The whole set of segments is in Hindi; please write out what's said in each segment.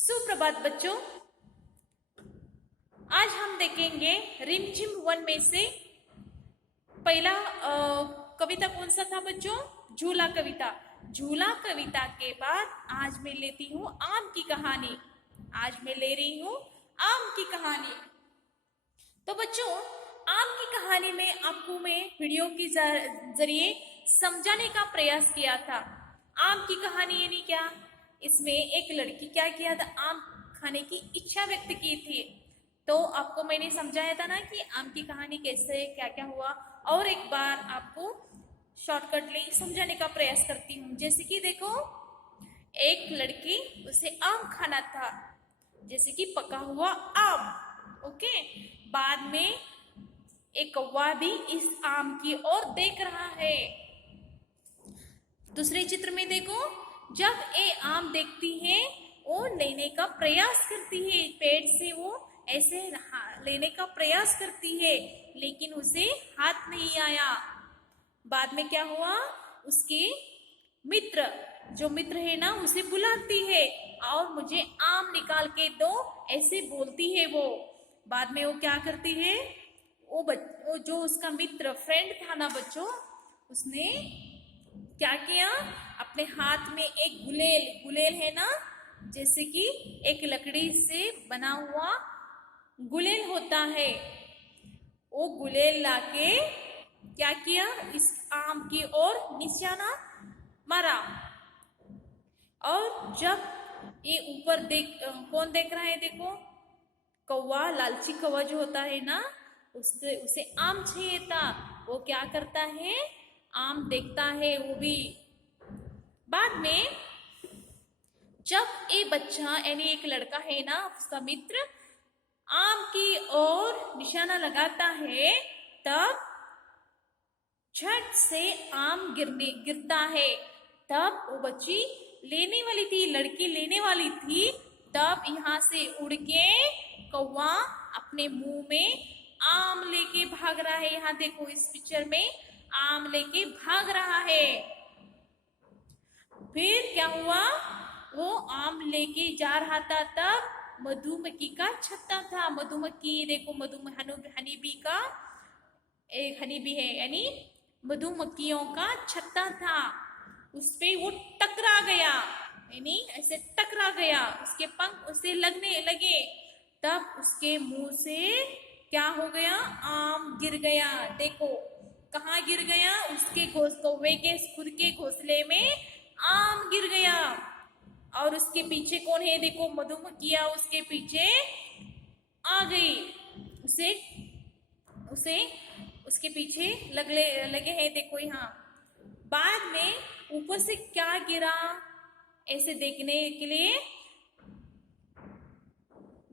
सुप्रभात बच्चों। आज हम देखेंगे रिमझिम वन में से पहला कविता कौन सा था बच्चों? झूला कविता। झूला कविता के बाद आज मैं लेती हूँ आम की कहानी। आज मैं ले रही हूँ आम की कहानी। तो बच्चों, आम की कहानी में आपको मैं वीडियो के जरिए समझाने का प्रयास किया था। आम की कहानी यानी क्या? इसमें एक लड़की क्या किया था, आम खाने की इच्छा व्यक्त की थी। तो आपको मैंने समझाया था ना कि आम की कहानी कैसे क्या क्या हुआ। और एक बार आपको शॉर्टकटली समझाने का प्रयास करती हूँ। जैसे कि देखो, एक लड़की, उसे आम खाना था, जैसे कि पका हुआ आम। ओके। बाद में एक कौवा भी इस आम की ओर देख रहा है। दूसरे चित्र में देखो, जब ये आम देखती है वो लेने का प्रयास करती है, पेड़ से वो ऐसे लेने का प्रयास करती है, लेकिन उसे हाथ नहीं आया। बाद में क्या हुआ, उसके मित्र, जो मित्र है ना, उसे बुलाती है और मुझे आम निकाल के दो, ऐसे बोलती है वो। बाद में वो क्या करती है, वो जो उसका मित्र फ्रेंड था ना बच्चों, उसने क्या किया, अपने हाथ में एक गुलेल, गुलेल है ना, जैसे कि एक लकड़ी से बना हुआ गुलेल होता है, वो गुलेल लाके क्या किया, इस आम की ओर निशाना मारा। और जब ये ऊपर कौन देख रहा है, देखो कौवा, लालची कौवा जो होता है ना, उसे आम चाहिए था। वो क्या करता है, आम देखता है वो भी। बाद में जब ये बच्चा यानी एक लड़का है ना, उसका मित्र आम की ओर निशाना लगाता है, तब झट से आम गिरता है। तब वो बच्ची लेने वाली थी, लड़की लेने वाली थी, तब यहाँ से उड़ के कौवा अपने मुंह में आम लेके भाग रहा है। यहाँ देखो, इस पिक्चर में आम लेके भाग रहा है। फिर क्या हुआ, वो आम लेके जा रहा था, तब मधुमक्खी का छत्ता था। मधुमक्खी देखो, हनी बी का एक हनी बी है, यानी मधुमक्खियों का छत्ता था। उस पे वो टकरा गया, यानी ऐसे टकरा गया, उसके पंख उसे लगने लगे। तब उसके मुंह से क्या हो गया, आम गिर गया। देखो कहाँ गिर गया, उसके कौवे के खुद के घोंसले में आम गिर गया। और उसके पीछे कौन है, देखो मधुमक्खियां उसके पीछे आ गई, उसे उसे उसके पीछे लगे हैं। देखो यहाँ बाद में ऊपर से क्या गिरा, ऐसे देखने के लिए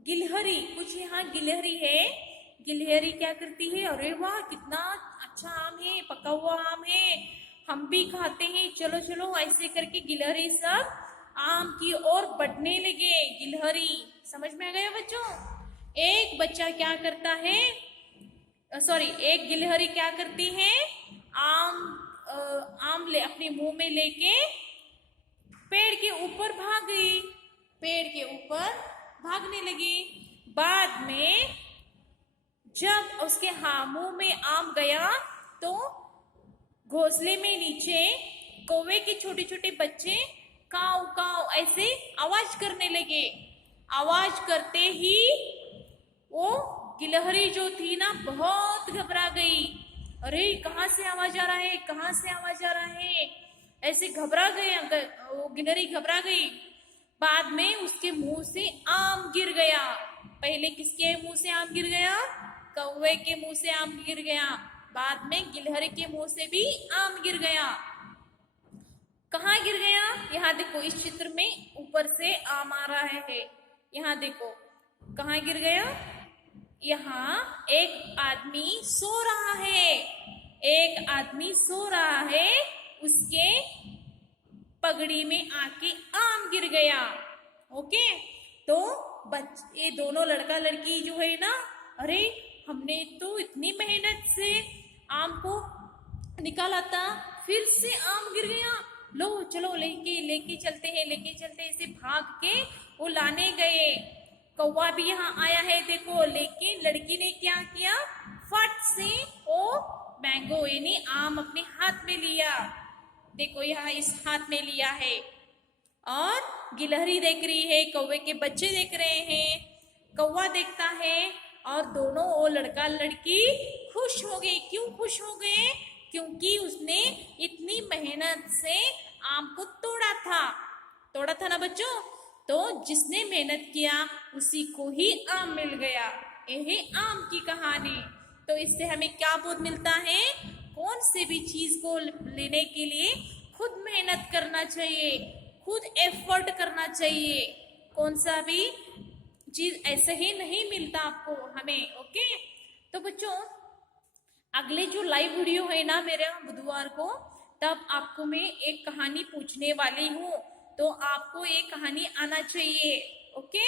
गिलहरी, कुछ यहाँ गिलहरी है। गिलहरी क्या करती है, अरे वाह कितना अच्छा आम है, पका हुआ आम है, हम भी खाते हैं, चलो चलो, ऐसे करके गिलहरी सब आम की ओर बढ़ने लगे। गिलहरी, समझ में आ गया बच्चों? एक बच्चा क्या करता है, एक गिलहरी क्या करती है, आम ले अपने मुंह में लेके पेड़ के ऊपर भाग गई, पेड़ के ऊपर भागने लगी। बाद में जब उसके मुंह में आम गया, तो घोंसले में नीचे कौवे के छोटे छोटे बच्चे काव काव ऐसे आवाज करने लगे। आवाज करते ही वो गिलहरी जो थी ना, बहुत घबरा गई। अरे कहाँ से आवाज आ रहा है, कहाँ से आवाज आ रहा है, ऐसे घबरा गए, वो गिलहरी घबरा गई। बाद में उसके मुंह से आम गिर गया। पहले किसके मुंह से आम गिर गया, कौवे के मुंह से आम गिर गया। बाद में गिलहरी के मुंह से भी आम गिर गया। कहाँ गिर गया, यहाँ देखो, इस चित्र में ऊपर से आम आ रहा है। यहाँ देखो कहाँ गिर गया, यहाँ एक आदमी सो रहा है, एक आदमी सो रहा है, उसके पगड़ी में आके आम गिर गया। ओके। तो ये दोनों लड़का लड़की जो है ना, अरे हमने तो इतनी मेहनत से आम को निकाला था, फिर से आम गिर गया, लो चलो लेके चलते हैं, ऐसे भाग के वो लाने गए। कौवा भी यहाँ आया है देखो, लेकिन लड़की ने क्या किया, फट से वो मैंगो यानी आम अपने हाथ में लिया। देखो यहाँ इस हाथ में लिया है, और गिलहरी देख रही है, कौवे के बच्चे देख रहे हैं, कौवा देखता है, और दोनों वो लड़का लड़की खुश हो गए। क्यों खुश हो गए? क्योंकि उसने इतनी मेहनत से आम को तोड़ा था ना बच्चों। तो जिसने मेहनत किया उसी को ही आम मिल गया। यही आम की कहानी। तो इससे हमें क्या बोध मिलता है? कौन से भी चीज को लेने के लिए खुद मेहनत करना चाहिए, खुद एफर्ट करना चाहिए। कौन सा भी चीज ऐसे ही नहीं मिलता आपको हमें। ओके, तो बच्चों अगले जो लाइव वीडियो है ना मेरा बुधवार को, तब आपको मैं एक कहानी पूछने वाली हूँ। तो आपको ये कहानी आना चाहिए। ओके,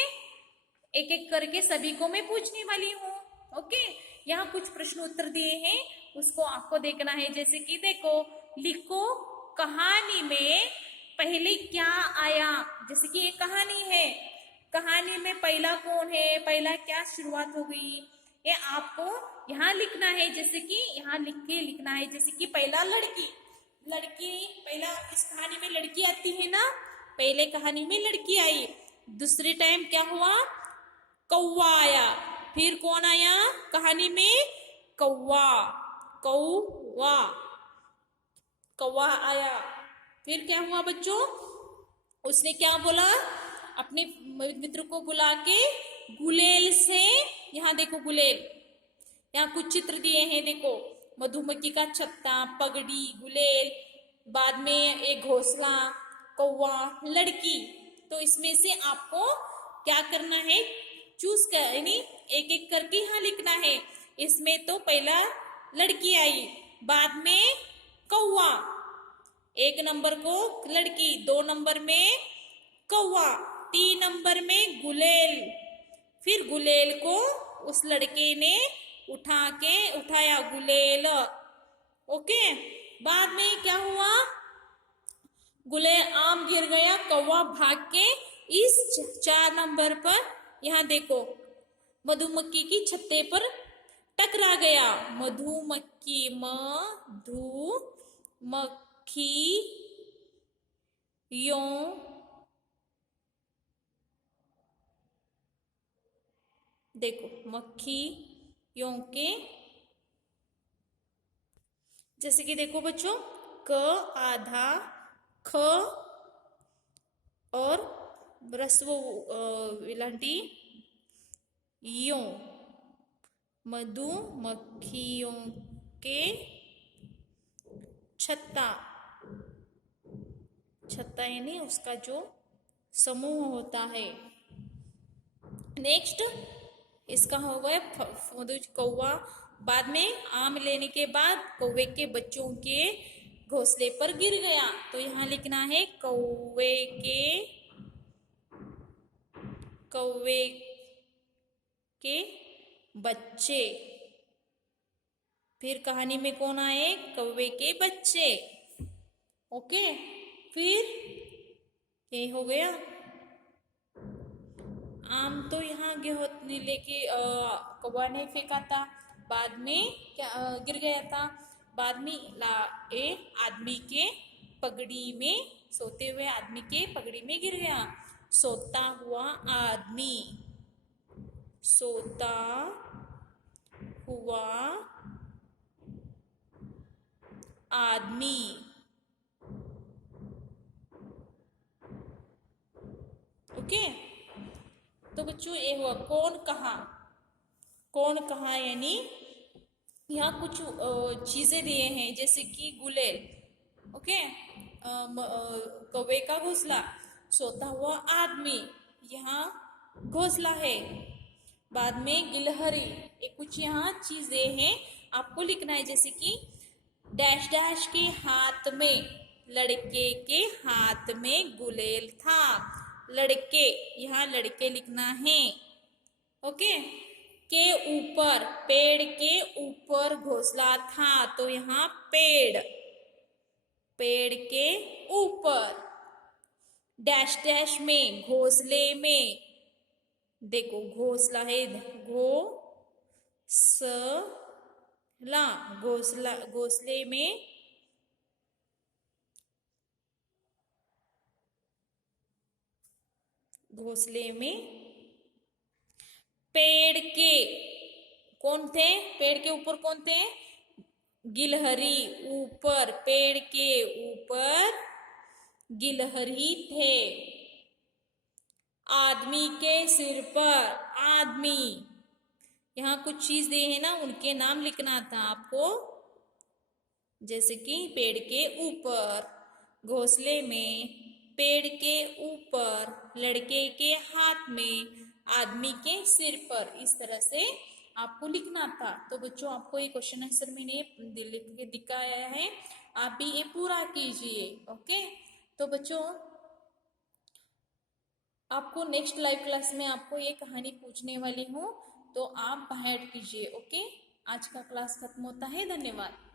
एक एक करके सभी को मैं पूछने वाली हूँ। ओके, यहाँ कुछ प्रश्न उत्तर दिए हैं, उसको आपको देखना है। जैसे कि देखो, लिखो कहानी में पहले क्या आया। जैसे कि ये कहानी है, कहानी में पहला कौन है, पहला क्या शुरुआत हो गई, ये आपको यहाँ लिखना है। जैसे कि यहाँ लिख के लिखना है। जैसे कि पहला लड़की, पहला इस कहानी में लड़की आती है ना, पहले कहानी में लड़की आई। दूसरे टाइम क्या हुआ, कौवा आया। फिर कौन आया कहानी में, कौवा कौवा कौवा आया। फिर क्या हुआ बच्चों, उसने क्या बोला, अपने मित्र को बुला के गुलेल से, यहाँ देखो गुलेल, यहाँ कुछ चित्र दिए हैं देखो, मधुमक्खी का छत्ता, पगड़ी, गुलेल, बाद में एक घोंसला, कौवा, लड़की। तो इसमें से आपको क्या करना है, चूज कर, यानी एक एक करके यहाँ लिखना है। इसमें तो पहला लड़की आई, बाद में कौवा, एक नंबर को लड़की, दो नंबर में कौवा, तीन नंबर में गुलेल। फिर गुलेल को उस लड़के ने उठाया गुलेल। ओके, बाद में क्या हुआ, गुलेल आम गिर गया, कौवा भाग के इस 4 नंबर पर, यहाँ देखो, मधुमक्खी की छत्ते पर टकरा गया। मधुमक्खी यो देखो, मक्खियों के, जैसे कि देखो बच्चों, क आधा, ख और रस्व विलांटी यो, मधुमक्खियों के छत्ता यानी उसका जो समूह होता है। नेक्स्ट इसका हो गया कौवा। बाद में आम लेने के बाद कौवे के बच्चों के घोंसले पर गिर गया। तो यहाँ लिखना है कौवे के बच्चे। फिर कहानी में कौन आए, कौवे के बच्चे। ओके, फिर ये हो गया आम। तो यहाँ लेके कौवा ने फेंका था, बाद में क्या गिर गया था, बाद में आदमी के पगड़ी में, सोते हुए आदमी के पगड़ी में गिर गया। सोता हुआ आदमी, सोता हुआ आदमी। ओके, तो बच्चों ये हुआ कौन कहा यानी यहाँ कुछ चीजें दिए हैं, जैसे कि गुलेल, ओके, कौवे का घोंसला, सोता हुआ आदमी, यहाँ घोंसला है, बाद में गिलहरी, ये कुछ यहाँ चीजें हैं आपको लिखना है। जैसे कि डैश डैश के हाथ में, लड़के के हाथ में गुलेल था। लड़के, यहाँ लड़के लिखना है। ओके, के ऊपर, पेड़ के ऊपर घोंसला था, तो यहाँ पेड़ के ऊपर। डैश डैश में, घोंसले में। देखो घोंसला है, घोंसला, घोंसला, घोंसले में, घोंसले में। पेड़ के कौन थे? पेड़ के ऊपर कौन थे? गिलहरी। ऊपर, पेड़ के ऊपर गिलहरी थे। आदमी के सिर पर, आदमी। यहाँ कुछ चीज दे है ना, उनके नाम लिखना था आपको। जैसे कि पेड़ के ऊपर, घोंसले में, पेड़ के ऊपर, लड़के के हाथ में, आदमी के सिर पर। इस तरह से आपको लिखना था। तो बच्चों आपको ये क्वेश्चन आंसर मैंने लिख के दिखाया है, आप भी ये पूरा कीजिए। ओके, तो बच्चों आपको नेक्स्ट लाइव क्लास में आपको ये कहानी पूछने वाली हूँ, तो आप बाहर कीजिए। ओके, आज का क्लास खत्म होता है। धन्यवाद।